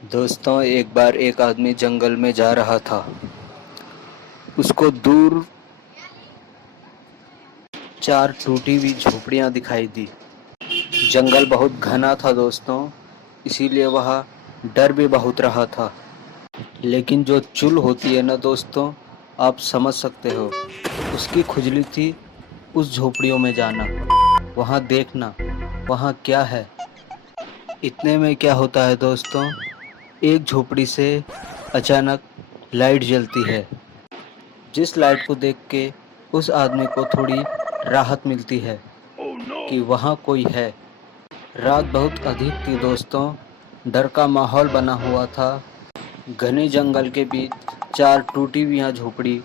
दोस्तों, एक बार एक आदमी जंगल में जा रहा था। उसको दूर 4 टूटी हुई झोपड़ियां दिखाई दी। जंगल बहुत घना था दोस्तों, इसीलिए वह डर भी बहुत रहा था। लेकिन जो चुल होती है ना दोस्तों, आप समझ सकते हो, उसकी खुजली थी उस झोपड़ियों में जाना, वहाँ देखना वहाँ क्या है। इतने में क्या होता है दोस्तों, एक झोपड़ी से अचानक लाइट जलती है। जिस लाइट को देख के उस आदमी को थोड़ी राहत मिलती है कि वहाँ कोई है। रात बहुत अधिक थी दोस्तों, डर का माहौल बना हुआ था। घने जंगल के बीच 4 टूटी हुई झोपड़ी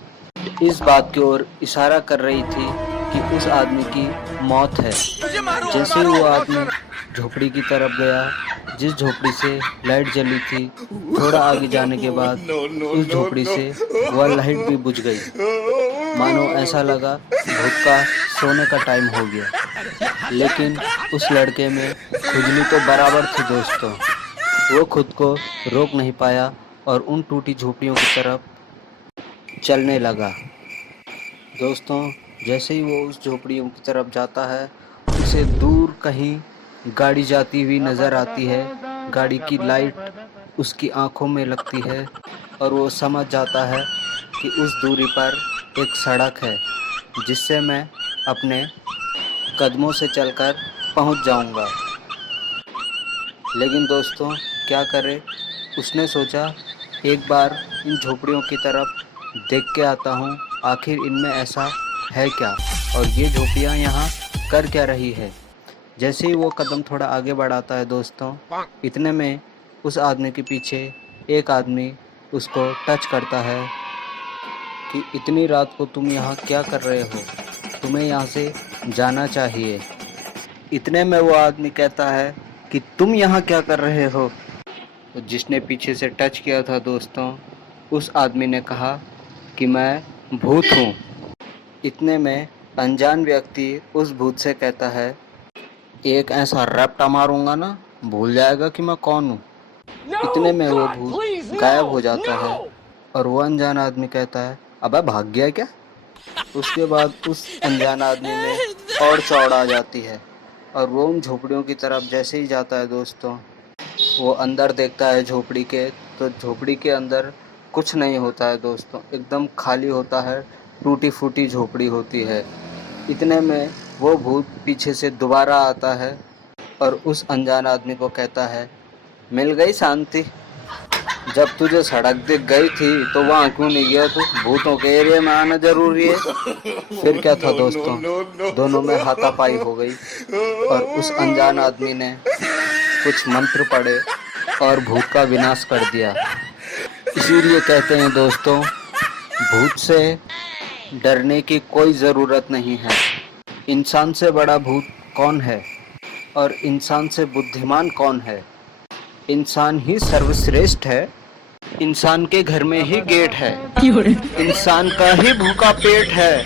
इस बात की ओर इशारा कर रही थी कि उस आदमी की मौत है। जैसे ही वो आदमी झोपड़ी की तरफ गया जिस झोपड़ी से लाइट जली थी, थोड़ा आगे जाने के बाद उस झोपड़ी से वह लाइट भी बुझ गई। मानो ऐसा लगा भूत का सोने का टाइम हो गया। लेकिन उस लड़के में खुजली तो बराबर थी दोस्तों। वो खुद को रोक नहीं पाया और उन टूटी झोपड़ियों की तरफ चलने लगा। दोस्तों, जैसे ही वो उस झोपड़ियों की तरफ जाता है, उसे दूर कहीं गाड़ी जाती हुई नज़र आती है। गाड़ी की लाइट उसकी आंखों में लगती है और वो समझ जाता है कि उस दूरी पर एक सड़क है जिससे मैं अपने कदमों से चलकर पहुंच जाऊंगा। लेकिन दोस्तों, क्या करे, उसने सोचा एक बार इन झोपड़ियों की तरफ देख के आता हूँ, आखिर इनमें ऐसा है क्या और ये झोपड़ियाँ यहाँ कर क्या रही है। जैसे ही वो कदम थोड़ा आगे बढ़ाता है दोस्तों, इतने में उस आदमी के पीछे एक आदमी उसको टच करता है कि इतनी रात को तुम यहाँ क्या कर रहे हो, तुम्हें यहाँ से जाना चाहिए। इतने में वो आदमी कहता है कि तुम यहाँ क्या कर रहे हो। तो जिसने पीछे से टच किया था दोस्तों, उस आदमी ने कहा कि मैं भूत हूँ। इतने में अनजान व्यक्ति उस भूत से कहता है, एक ऐसा रपटा मारूंगा ना, भूल जाएगा कि मैं कौन हूँ। इतने में वो भूत गायब हो जाता है और वो अनजान आदमी कहता है, अबे भाग गया क्या। उसके बाद उस अनजान आदमी में और चौड़ आ जाती है और वो उन झोपड़ियों की तरफ जैसे ही जाता है दोस्तों, वो अंदर देखता है झोपड़ी के, तो झोपड़ी के अंदर कुछ नहीं होता है दोस्तों, एकदम खाली होता है, टूटी फूटी झोपड़ी होती है। इतने में वो भूत पीछे से दोबारा आता है और उस अनजान आदमी को कहता है, मिल गई शांति, जब तुझे सड़क दिख गई थी तो वहाँ क्यों नहीं गया तू, भूतों के एरिया में आना जरूरी है। फिर क्या था दोस्तों, दोनों में हाथापाई हो गई और उस अनजान आदमी ने कुछ मंत्र पढ़े और भूत का विनाश कर दिया। इसीलिए कहते हैं दोस्तों, भूत से डरने की कोई ज़रूरत नहीं है। इंसान से बड़ा भूत कौन है और इंसान से बुद्धिमान कौन है। इंसान ही सर्वश्रेष्ठ है। इंसान के घर में ही गेट है, इंसान का ही भूखा पेट है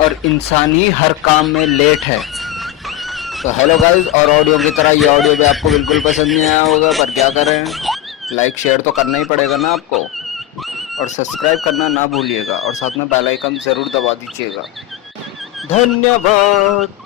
और इंसान ही हर काम में लेट है। तो हेलो गाइस, और ऑडियो की तरह ये ऑडियो भी आपको बिल्कुल पसंद नहीं आया होगा, पर क्या करें, लाइक शेयर तो करना ही पड़ेगा ना आपको, और सब्सक्राइब करना ना भूलिएगा और साथ में बेल आइकन ज़रूर दबा दीजिएगा। धन्यवाद।